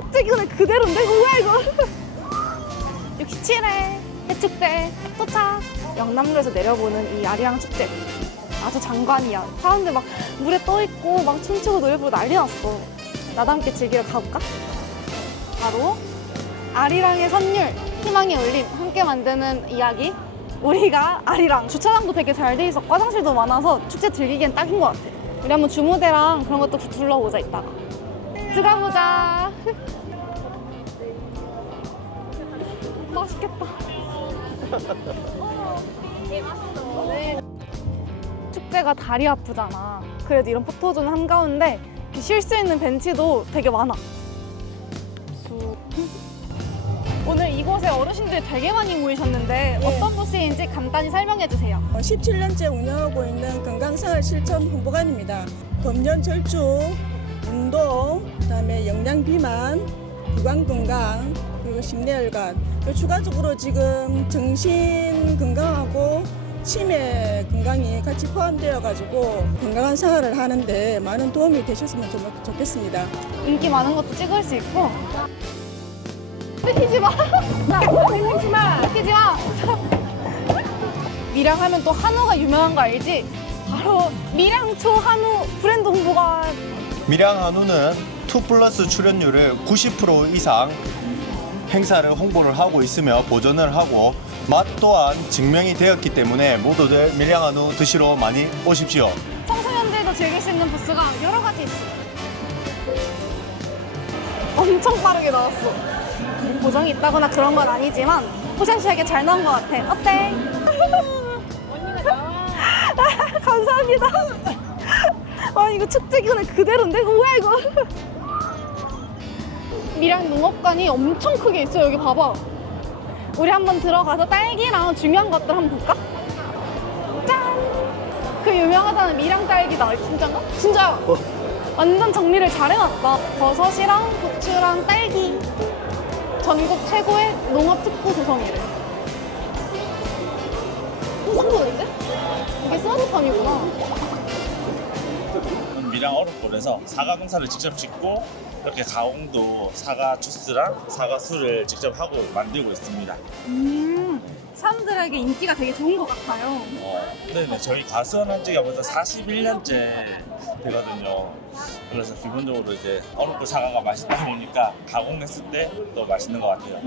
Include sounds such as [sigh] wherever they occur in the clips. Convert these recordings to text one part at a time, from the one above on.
축제 기분이 그대로인데? 뭐야 이거? [laughs] 67회 해축제 도착. 영남로에서 내려보는 이 아리랑 축제. 아주 장관이야. 사람들 막 물에 떠있고 막 춤추고 노래 부르고 난리 났어. 나도 함께 즐기러 가볼까? 바로 아리랑의 선율 희망의 울림 함께 만드는 이야기. 우리가 아리랑 주차장도 되게 잘 돼 있었고 화장실도 많아서 축제 즐기기엔 딱인 것 같아. 우리 한번 주무대랑 그런 것도 둘러보자 이따가 들어가보자 [laughs] 맛있겠다 [laughs] 축제가 다리 아프잖아 그래도 이런 포토존 한가운데 쉴 수 있는 벤치도 되게 많아 수- [laughs] 오늘 이곳에 어르신들이 되게 많이 모이셨는데 네. 어떤 부스인지 간단히 설명해 주세요. 17년째 운영하고 있는 건강생활 실천 홍보관입니다. 금연 절주, 운동, 그다음에 영양 비만, 구강 건강, 그리고 심내혈관. 그리고 추가적으로 지금 정신 건강하고 치매 건강이 같이 포함되어 가지고 건강한 생활을 하는데 많은 도움이 되셨으면 좀 좋겠습니다. 인기 많은 것도 찍을 수 있고. 뺏기지 마. 뺏기지 마. 뺏기지 마. 미량 하면 또 한우가 유명한 거 알지? 바로 미량초 한우 브랜드 홍보가 밀양 한우는 2 플러스 출연료를 90% 이상 행사를 홍보를 하고 있으며 보존을 하고 맛 또한 증명이 되었기 때문에 모두들 밀양 한우 드시러 많이 오십시오. 청소년들도 즐길 수 있는 부스가 여러 가지 있어. 엄청 빠르게 나왔어. 고정이 있다거나 그런 건 아니지만 포션시하게 잘 나온 것 같아. 어때? [laughs] 언니가 나와. [laughs] 감사합니다. 아 이거 축제 기분이 그대로인데 뭐야 이거? [laughs] 밀양 농업관이 엄청 크게 있어 여기 봐봐. 우리 한번 들어가서 딸기랑 중요한 것들 한번 볼까? 짠! 그 유명하다는 미량 딸기다. 진짜인가? 진짜야. 완전 정리를 잘 해놨다. 버섯이랑 고추랑 딸기. 전국 최고의 농업 특구 조성이래. 호상도인데? 이게 스마트폰이구나. 미량 어른볼에서 사과 농사를 직접 짓고 이렇게 가공도 사과 주스랑 사과 술을 직접 하고 만들고 있습니다. 음, 사람들에게 인기가 되게 좋은 것 같아요. 어, 네네 저희 가수원 지가 벌써 41년째 되거든요. 그래서 기본적으로 이제 어른볼 사과가 맛있다 보니까 가공했을 때 또 맛있는 것 같아요.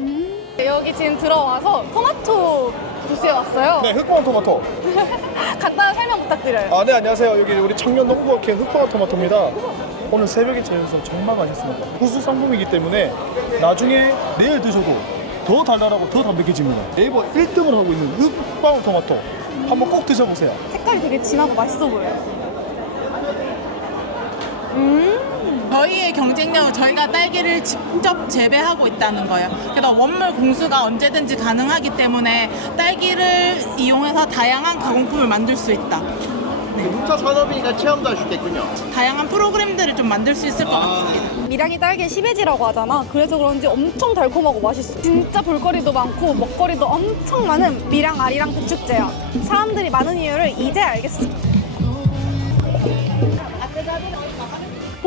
여기 지금 들어와서 토마토 부스에 왔어요. 네, 흑봉 토마토. [laughs] 설명 부탁드려요. 아, 네, 안녕하세요. 여기 우리 청년 농부학회 흑봉 토마토입니다. 오늘 새벽에 재워서 정말 맛있습니다. 부수 상품이기 때문에 나중에 내일 드셔도 더 달달하고 더 담백해집니다. 네이버 1등을 하고 있는 흑봉 토마토. 한번 꼭 드셔보세요. 색깔이 되게 진하고 맛있어 보여요. 음, 저희의 경쟁력은 저희가 딸기를 직접 재배하고 있다는 거예요. 그래서 원물 공수가 언제든지 가능하기 때문에 딸기를 이용해서 다양한 가공품을 만들 수 있다. 흑사 산업이니까 체험도 할 수 있겠군요. 다양한 프로그램들을 좀 만들 수 있을 것 같습니다. 밀양이 딸기에 시베지라고 하잖아. 그래서 그런지 엄청 달콤하고 맛있어. 진짜 볼거리도 많고 먹거리도 엄청 많은 밀양 아리랑 북축제야. 사람들이 많은 이유를 이제 알겠어.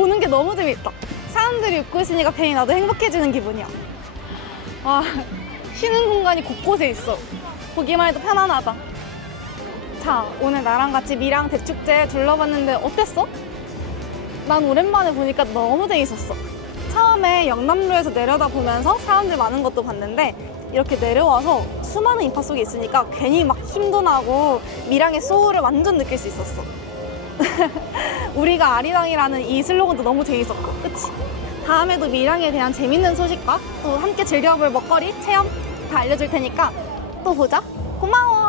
보는 게 너무 재밌다. 사람들이 웃고 있으니까 괜히 나도 행복해지는 기분이야. 아, 쉬는 공간이 곳곳에 있어. 보기만 해도 편안하다. 자, 오늘 나랑 같이 밀양 대축제 둘러봤는데 어땠어? 난 오랜만에 보니까 너무 재밌었어. 처음에 영남로에서 내려다 보면서 사람들 많은 것도 봤는데 이렇게 내려와서 수많은 인파 속에 있으니까 괜히 막 힘도 나고 밀양의 소울을 완전 느낄 수 있었어. [laughs] 우리가 아리랑이라는 이 슬로건도 너무 재밌었고, 그치? 다음에도 밀양에 대한 재밌는 소식과 또 함께 즐겨볼 먹거리, 체험 다 알려줄 테니까 또 보자. 고마워.